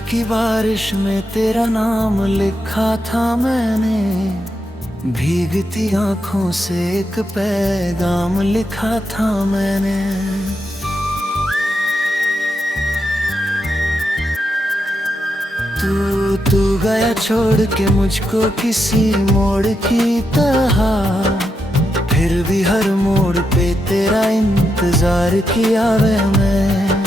की बारिश में तेरा नाम लिखा था मैंने, भीगती आंखों से एक पैगाम लिखा था मैंने। तू गया छोड़ के मुझको किसी मोड़ की तरह, फिर भी हर मोड़ पे तेरा इंतजार किया मैं।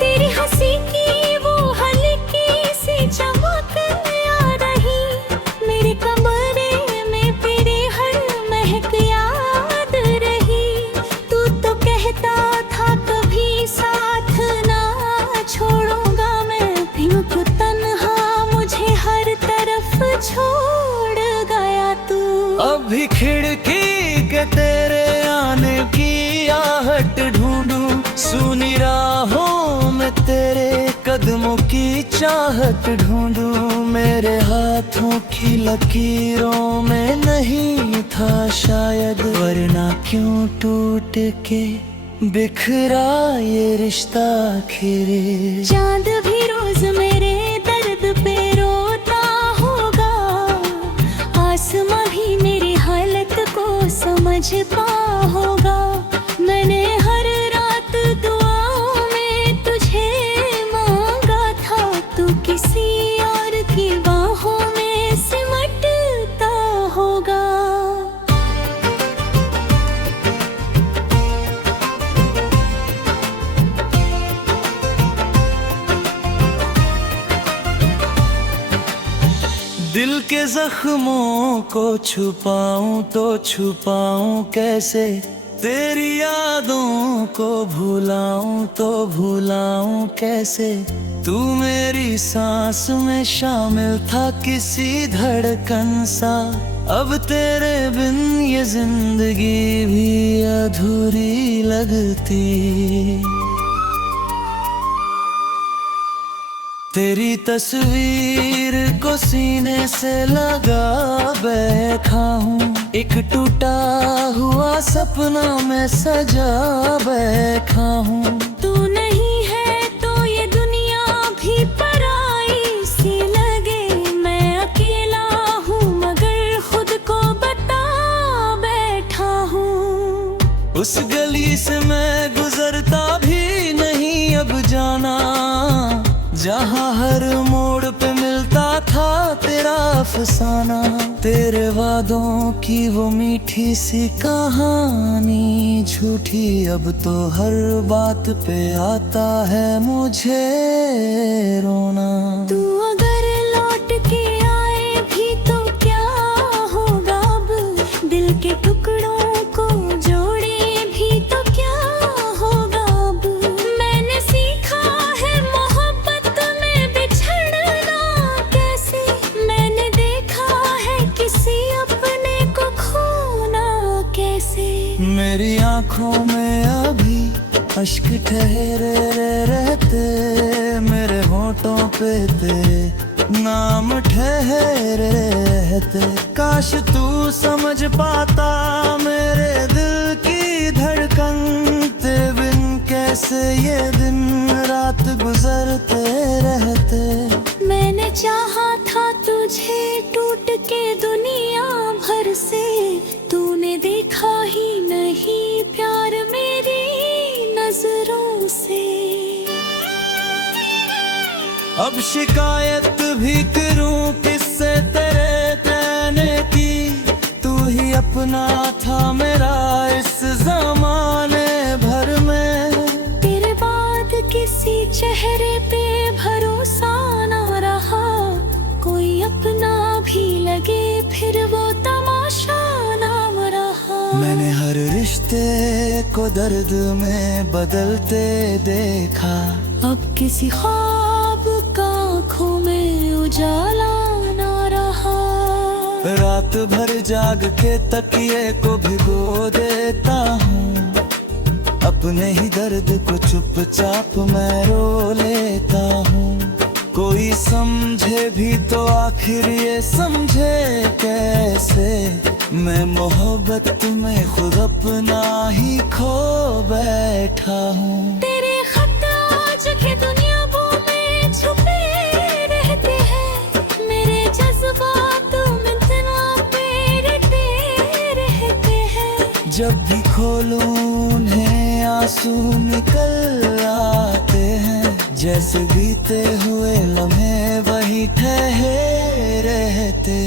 तेरी हंसी की वो हल्की सी चमक आ रही, मेरे कमरे में तेरी हर महक याद रही। तू तो कहता था कभी साथ ना छोड़ूंगा मैं, क्यों तन्हा मुझे हर तरफ छोड़ गया तू। अभी खिड़की के तेरे आने की आहट ढूंढूं, सुनी राहों में तेरे कदमों की चाहत ढूंढूं। मेरे हाथों की लकीरों में नहीं था शायद, वरना क्यों टूट के बिखरा ये रिश्ता आखिर। चांद भी रोज मेरे दर्द पे रोता होगा, आसमां भी मेरी हालत को समझता होगा। मैंने हर रात दुआओं में तुझे मांगा था, तू किसी और की बाहों में सिमटता होगा। दिल के जख्मों को छुपाऊं तो छुपाऊं कैसे, तेरी यादों को भुलाऊं तो भुलाऊं कैसे। तू मेरी सांस में शामिल था किसी धड़कन सा, अब तेरे बिन ये जिंदगी भी अधूरी लगती। तेरी तस्वीर को सीने से लगा बैठा हूँ, एक टूटा हुआ सपना मैं सजा बैठा हूँ। तू नहीं है तो ये दुनिया भी पराई सी लगे, मैं अकेला हूँ मगर खुद को बता बैठा हूँ। उस गली से मैं गुजरता भी नहीं अब जाना, जहाँ हर मोड़ पे मिलता था तेरा अफसाना। तेरे वादों की वो मीठी सी कहानी झूठी, अब तो हर बात पे आता है मुझे रोना। तू अगर लौट के आए भी तो क्या होगा, अब दिल के टुकड़ों को जोड़े भी तो क्या होगा। अब मैंने सीखा है मोहब्बत में बिछड़ना कैसे, मैंने देखा है किसी अपने को खोना कैसे। मेरी आंखों में अभी अश्क ठहरे रहते, मेरे होठों पे तेरे नाम ठहरे रहते। काश तू समझ पाता मेरे दिल की धड़कन, तेरे बिन कैसे ये दिन रात गुजरते रहते। मैंने चाहा था तुझे टूट के दुनिया भर से, तूने देखा ही नहीं प्यार मेरी नजरों से। अब शिकायत भी करूं किससे तेरे कहने की, तू ही अपना था मेरा इस जमाने भर में। तेरे बाद किसी चेहरे पे भरोसा ना रहा, कोई अपना भी लगे फिर वो तमाशा नाम रहा। मैंने हर रिश्ते को दर्द में बदलते देखा, अब किसी ख्वाब का आँखों में उजाला ना रहा। रात भर जाग के तकिए को भिगो देता हूँ, अपने ही दर्द को चुपचाप मैं रो लेता हूँ। कोई समझे भी तो आखिर ये समझे कैसे, मैं मोहब्बत में खुद अपना ही खो बैठा। बैठा हूँ। तेरे खत आज के दुनियाओं में छुपे रहते हैं, मेरे जज्बात मितना पेरते रहते हैं। जब भी खोलूं उन्हें आंसू निकल आते हैं, जैसे बीते हुए लम्हे वही ठहरे रहते।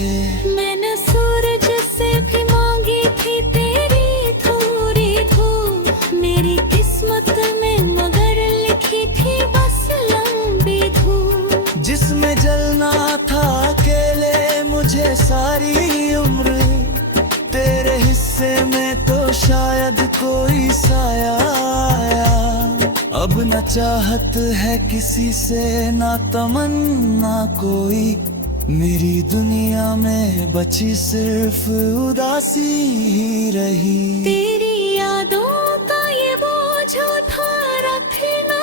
मैंने सूरज से भी मांगी थी तेरी थोड़ी धूप, मेरी किस्मत में मगर लिखी थी बस लंबी धूप। जिसमें जलना था अकेले मुझे सारी उम्र, तेरे हिस्से में तो शायद कोई साया आया। अब न चाहत है किसी से ना तमन्ना कोई, मेरी दुनिया में बची सिर्फ उदासी ही रही। तेरी यादों का ये बोझ उठा रखना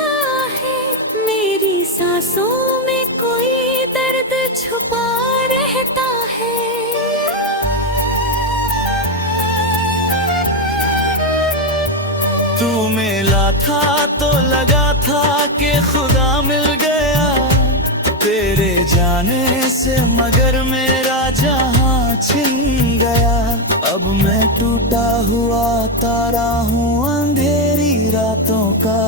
है, मेरी सांसों में कोई दर्द छुपा रहता है। तू मिला था तो लगा था कि खुदा मिल गया, तेरे जाने से मगर मेरा जहां छिन गया। अब मैं टूटा हुआ तारा हूँ अंधेरी रातों का,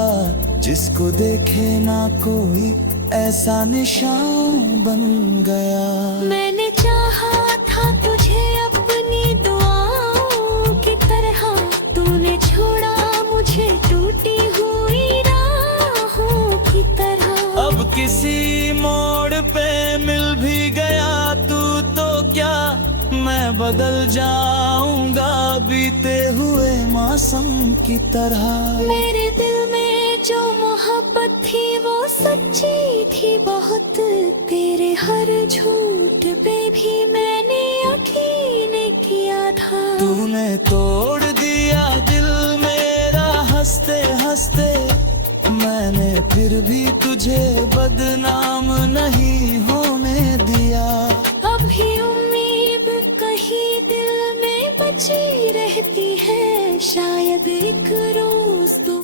जिसको देखे ना कोई ऐसा निशान बन गया। मैंने चाहा था तुझे अपनी दुआओं की तरह, तूने छोड़ा मुझे टूटी हुई राहों की तरह। अब किसी मोड़ पे मिल भी गया तू तो क्या, मैं बदल जाऊंगा बीते हुए मौसम की तरह। मेरे दिल में जो मोहब्बत थी वो सच्ची थी बहुत, तेरे हर झूठ पे भी मैंने यकीन किया था। तूने तोड़ दिया दिल मेरा हंसते हंसते, मैंने फिर भी तुझे बदनाम नहीं होने दिया। अभी उम्मीद कहीं दिल में बची रहती है, शायद एक रोज तो।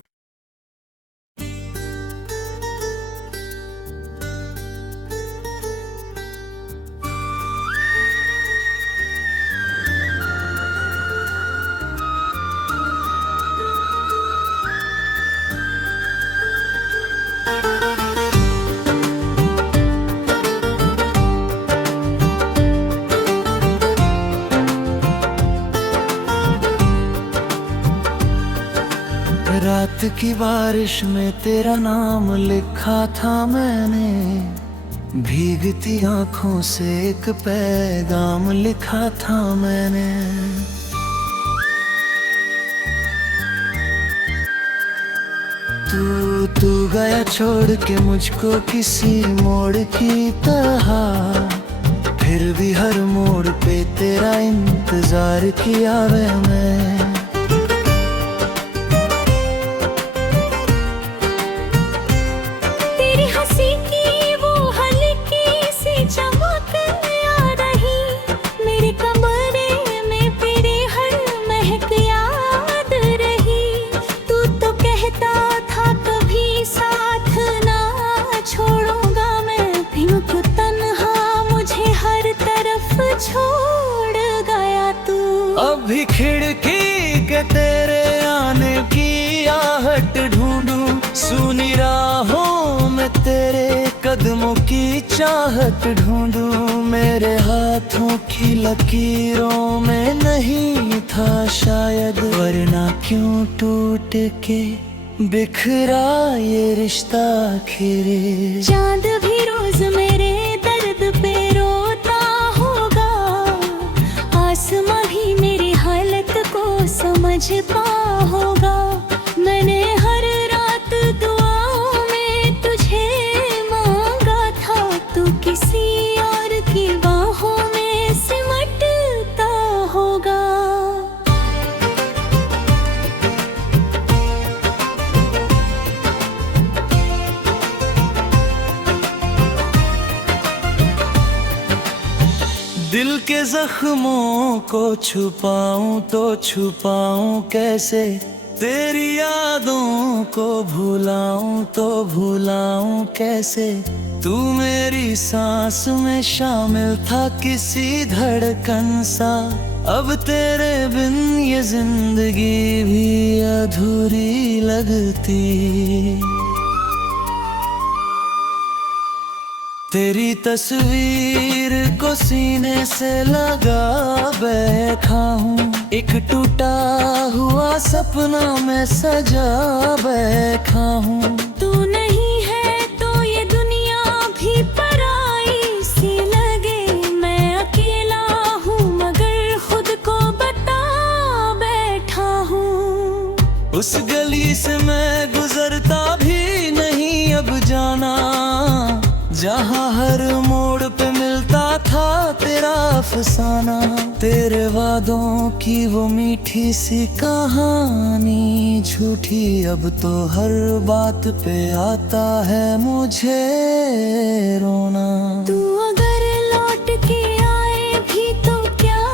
रात की बारिश में तेरा नाम लिखा था मैंने, भीगती आंखों से एक पैगाम लिखा था मैंने। तू गया छोड़ के मुझको किसी मोड़ की तरह, फिर भी हर मोड़ पे तेरा इंतजार किया मैं। छोड़ गया तू। अभी खिड़की के तेरे आने की आहट ढूंढूं, सुनी राहों में तेरे कदमों की चाहत ढूंढूं। मेरे हाथों की लकीरों में नहीं था शायद, वरना क्यों टूट के बिखरा ये रिश्ता आखिर। चांद भी रोज मेरे दर्द पे रोता होगा, आसमां भी मेरी हालत को समझता होगा। मैंने हर रात दुआओं में तुझे मांगा था, तू किसी और की बाहों में सिमटता होगा। दिल के जख्मों को छुपाऊं तो छुपाऊं कैसे, तेरी यादों यादों को भुलाऊं तो भुलाऊं कैसे, तू मेरी सांस में शामिल था किसी धड़कन सा। अब तेरे बिन ये जिंदगी भी अधूरी लगती। तेरी तस्वीर को सीने से लगा बैठा हूँ, एक टूटा हुआ सपना मैं सजा बैठा हूँ। तू नहीं है तो ये दुनिया भी पराई सी लगे, मैं अकेला हूँ मगर खुद को बता बैठा हूँ। उस गली से मैं गुजरता भी नहीं अब जाना, जहाँ हर मोड़ पे मिलता था तेरा अफसाना। तेरे वादों की वो मीठी सी कहानी झूठी, अब तो हर बात पे आता है मुझे रोना। तू अगर लौट के आए भी तो क्या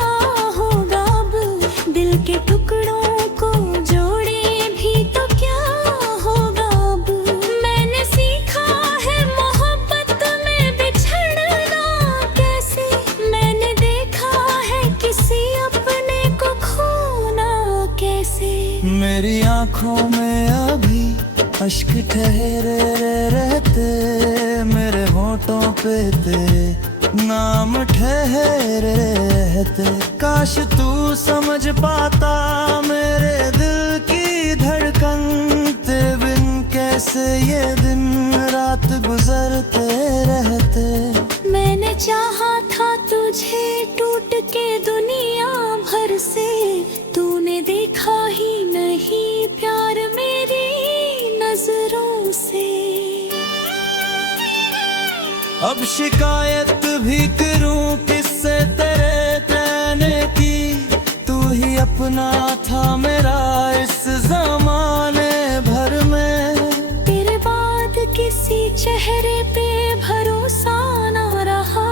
होगा अब, दिल के टुकड़ों को जोड़े भी तो क्या होगा अब। मैंने सीखा है मोहब्बत में बिछड़ना कैसे, मैंने देखा है किसी अपने को खोना कैसे। मेरी आंखों में अभी अश्क ठहरे रहते, मेरे होठों पे तेरे नाम ठहरे रहते। काश तू समझ पाता मेरे दिल की धड़कन, तेरे बिन कैसे ये दिन रात गुजरते रहते। मैंने चाहा था तुझे टूट के दुनिया भर से, तूने देखा ही नहीं प्यार मेरी नजरों से। अब शिकायत भी करूं किससे तेरे रहने की, तू ही अपना था मेरा इस जमाने भर में। तेरे बाद किसी चेहरे पे भरोसा ना रहा,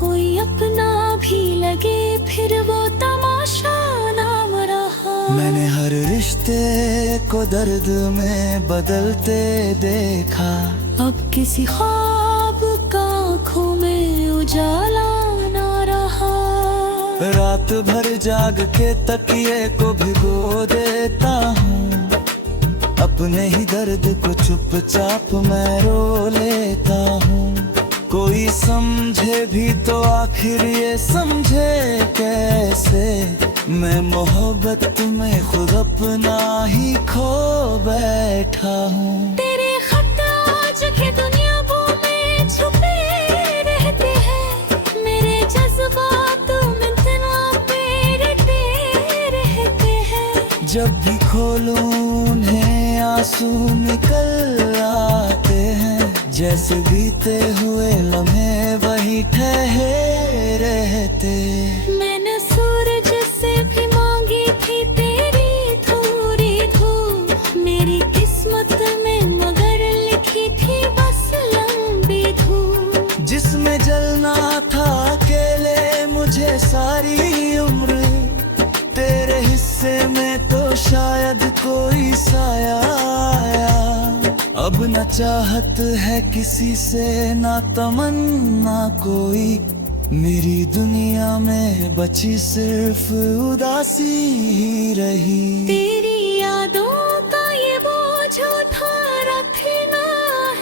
कोई अपना भी लगे फिर वो तमाशा नाम रहा। मैंने हर रिश्ते को दर्द में बदलते देखा, अब किसी ख्वाब का आँखों में उजाला ना रहा। रात भर जाग के तकिए को भिगो देता हूँ, अपने ही दर्द को चुपचाप मैं रो लेता हूँ। कोई समझे भी तो आखिर ये समझे कैसे, मैं मोहब्बत में खुद अपना ही खो बैठा हूँ। तेरे खत आज के दुनियाओं में छुपे रहते हैं, मेरे जज्बात मिलना पे रटे रहते हैं। जब भी खोलूं उन्हें आंसू निकल आते हैं, जैसे बीते हुए लम्हे वही ठहरे रहते। मैंने सूरज से भी मांगी थी तेरी थोड़ी धूप, मेरी किस्मत में मगर लिखी थी बस लंबी धूप। जिसमें जलना था अकेले मुझे सारी उम्र, तेरे हिस्से में तो शायद कोई साया आया। अब न चाहत है किसी से ना तमन्ना कोई, मेरी दुनिया में बची सिर्फ उदासी ही रही। तेरी यादों का ये बोझ उठा रखना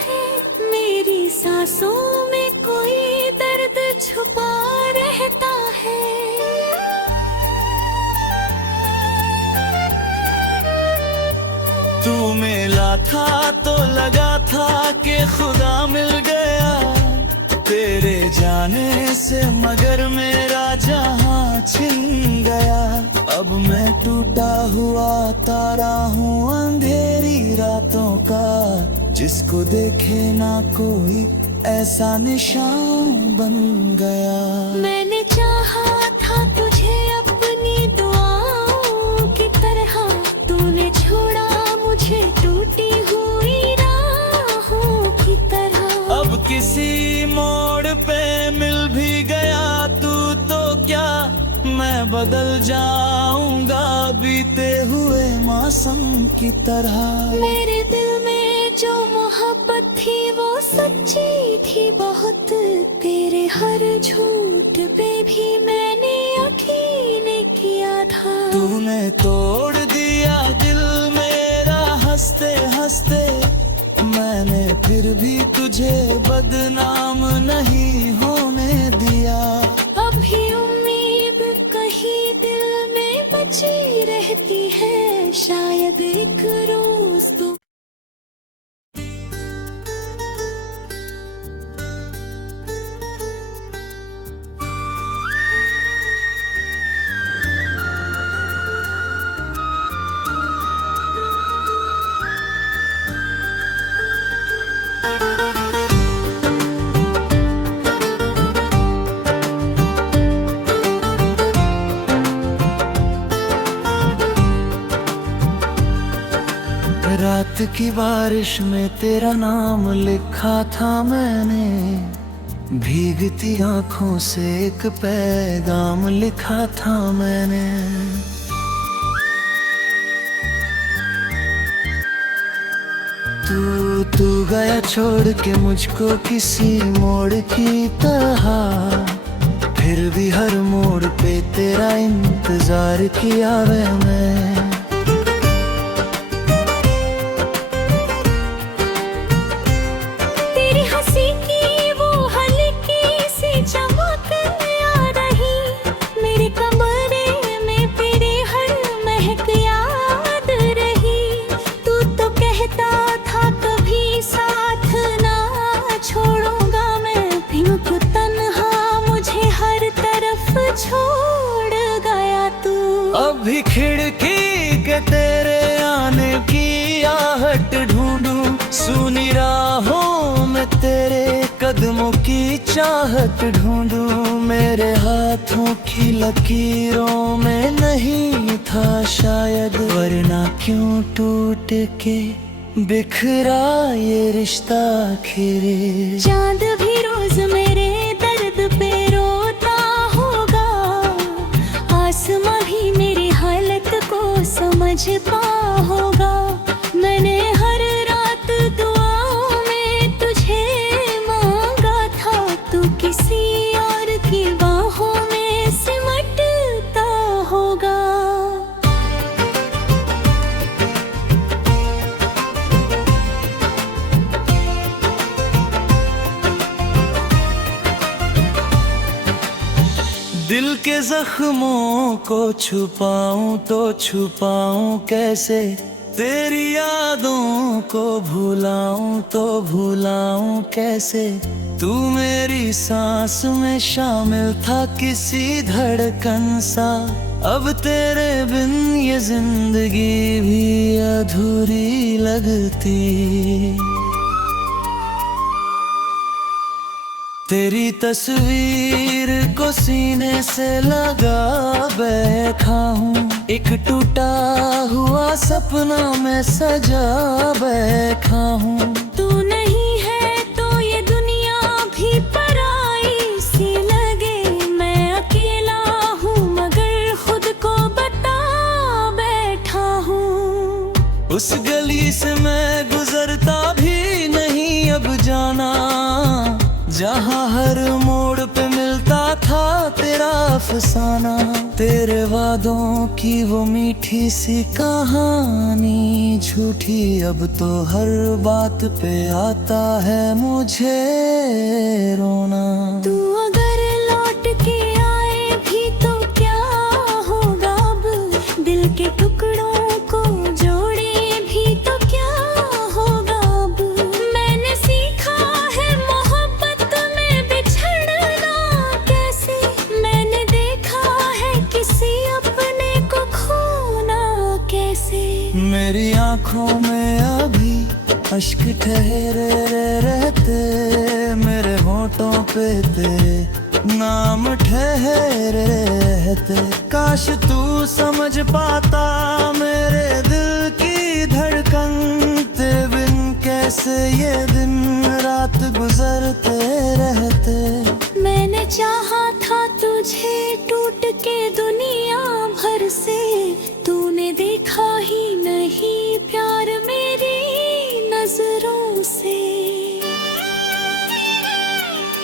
है, मेरी सांसों में कोई दर्द छुपा रहता है। तू मिला था तो लगा था कि खुदा मिल गया, तेरे जाने से मगर मेरा जहां छिन गया। अब मैं टूटा हुआ तारा हूँ अंधेरी रातों का, जिसको देखे ना कोई ऐसा निशान बन गया। मैंने चाहा था तुझे अपनी दुआओं की तरह, तूने छोड़ा मुझे टूटी हुई राहों की तरह। अब किसी मोड़ पे मिल भी गया तू तो क्या, मैं बदल जाऊंगा अब बीते हुए मौसम की तरह। मेरे दिल में जो मोहब्बत थी वो सच्ची थी बहुत, तेरे हर झूठ पे भी मैंने यकीन किया था। तूने तोड़ दिया दिल मेरा हंसते हंसते, मैंने फिर भी तुझे बदनाम नहीं होने दिया। अभी उम्मीद कहीं दिल में बची रहती है, शायद एक रोज तो। रात की बारिश में तेरा नाम लिखा था मैंने, भीगती आंखों से एक पैगाम लिखा था मैंने। तू गया छोड़ के मुझको किसी मोड़ की तरह, फिर भी हर मोड़ पे तेरा इंतजार किया मैं। छोड़ गया तू। अभी खिड़की के तेरे आने की आहट ढूंढूं, सुनी राहों में तेरे कदमों की चाहत ढूंढूं। मेरे हाथों की लकीरों में नहीं था शायद, वरना क्यों टूट के बिखरा ये रिश्ता आखिर। चांद भी रोज मेरे दर्द पे रोता होगा, आसमां भी मेरी हालत को समझता होगा। मैंने हर रात दुआओं में तुझे मांगा था, तू किसी और की बाहों में सिमटता होगा। दिल के जख्मों को छुपाऊं तो छुपाऊं कैसे, तेरी यादों को भुलाऊं तो भुलाऊं कैसे। तू मेरी सांस में शामिल था किसी धड़कन सा, अब तेरे बिन ये जिंदगी भी अधूरी लगती। तेरी तस्वीर को सीने से लगा बैठा हूँ, एक टूटा हुआ सपना मैं सजा बैठा हूँ। तू नहीं है तो ये दुनिया भी पराई सी लगे, मैं अकेला हूँ मगर खुद को बता बैठा हूँ। उस गली से मैं गुजरता भी नहीं अब जाना, जहाँ हर मोड़ पे मिलता था तेरा अफसाना। तेरे वादों की वो मीठी सी कहानी झूठी, अब तो हर बात पे आता है मुझे रोना। तू अगर लौट के आए भी तो क्या होगा अब, दिल के टुकड़ों को जोड़े भी तो क्या होगा अब। मैंने सीखा है मोहब्बत में बिछड़ना कैसे, मैंने देखा है किसी अपने को खोना कैसे। मेरी आंखों में अभी अश्क ठहरे रहते, मेरे होठों पे तेरे नाम ठहरे रहते। काश तू समझ पाता मेरे दिल की धड़कन, तेरे बिन कैसे ये दिन रात गुजरते रहते। मैंने चाहा था तुझे टूट के दुनिया भर से, तूने दिखा ही नहीं प्यार मेरी नजरों से।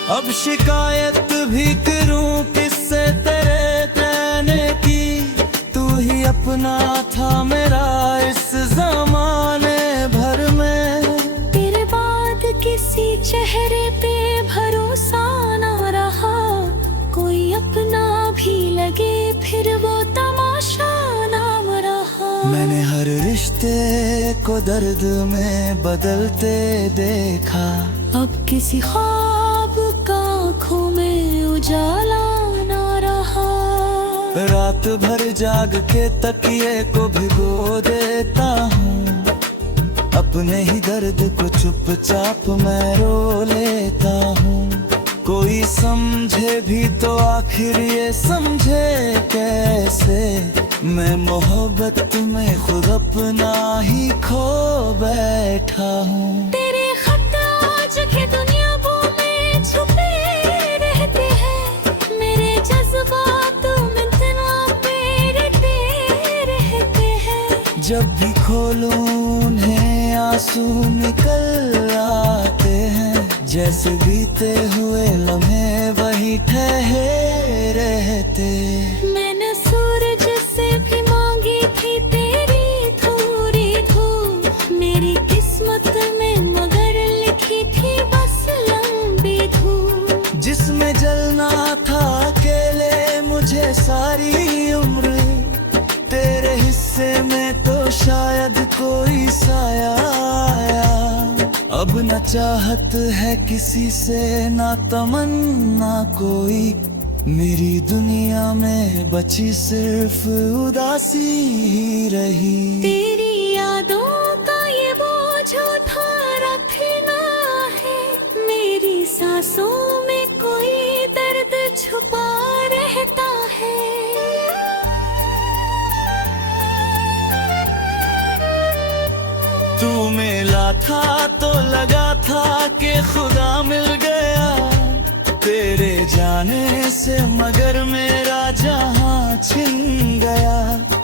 अब शिकायत भी करूं किससे तेरे रहने की, तू ही अपना था मेरा इस जमाने भर में। तेरे बाद किसी चेहरे पे भरोसा ना रहा, कोई अपना भी लगे फिर वो तमाशा नाम रहा। मैंने हर रिश्ते को दर्द में बदलते देखा, अब किसी ख्वाब का आँखों में उजाला ना रहा। रात भर जाग के तकिए को भिगो देता हूँ, अपने ही दर्द को चुपचाप मैं रो लेता हूँ। कोई समझे भी तो आखिर ये समझे कैसे, मैं मोहब्बत में खुद अपना ही खो बैठा हूँ। तेरे खत आज के दुनियाओं में छुपे रहते हैं, मेरे जज्बात इतना पेरते रहते हैं। जब भी खोलूं उन्हें आंसू निकल आते हैं, जैसे बीते हुए लम्हे वही ठहरे रहते। मैंने सूरज से भी मांगी थी तेरी थोड़ी धूप, मेरी किस्मत में मगर लिखी थी बस लंबी धूप। जिसमें जलना था अकेले मुझे सारी उम्र, तेरे हिस्से में तो शायद कोई साया आया। अब न चाहत है किसी से ना तमन्ना कोई, मेरी दुनिया में बची सिर्फ उदासी ही रही। तेरी यादों का ये बोझ उठा रखना है, मेरी सांसों में कोई दर्द छुपा रहता है। तू मिला था तो लगा था कि खुदा मिल गया, तेरे जाने से मगर मेरा जहां छिन गया।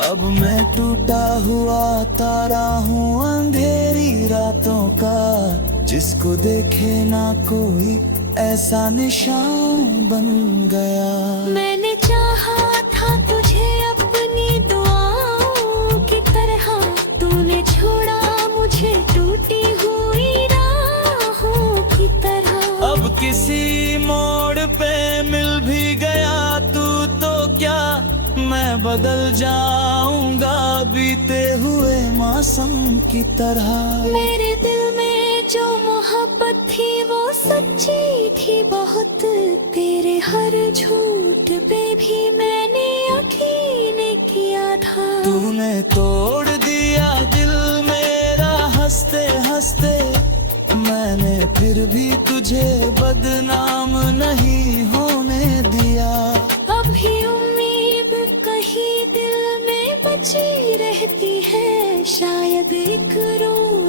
अब मैं टूटा हुआ तारा हूँ अंधेरी रातों का, जिसको देखे ना कोई ऐसा निशान बन गया। मैंने चाहा था तुझे अपनी दुआओं की तरह, तूने छोड़ा मुझे टूटी हुई राहों की तरह। अब किसी मोड़ पे मिल भी गया तू तो क्या, मैं बदल जाऊंगा बीते हुए मौसम की तरह। मेरे दिल में जो मोहब्बत थी वो सच्ची थी बहुत, तेरे हर झूठ पे भी मैंने यकीन किया था। तूने तोड़ दिया दिल मेरा हंसते हंसते, मैंने फिर भी तुझे बदनाम नहीं होने दिया। अभी उम्मीद कहीं दिल में बची रहती है, शायद एक रोज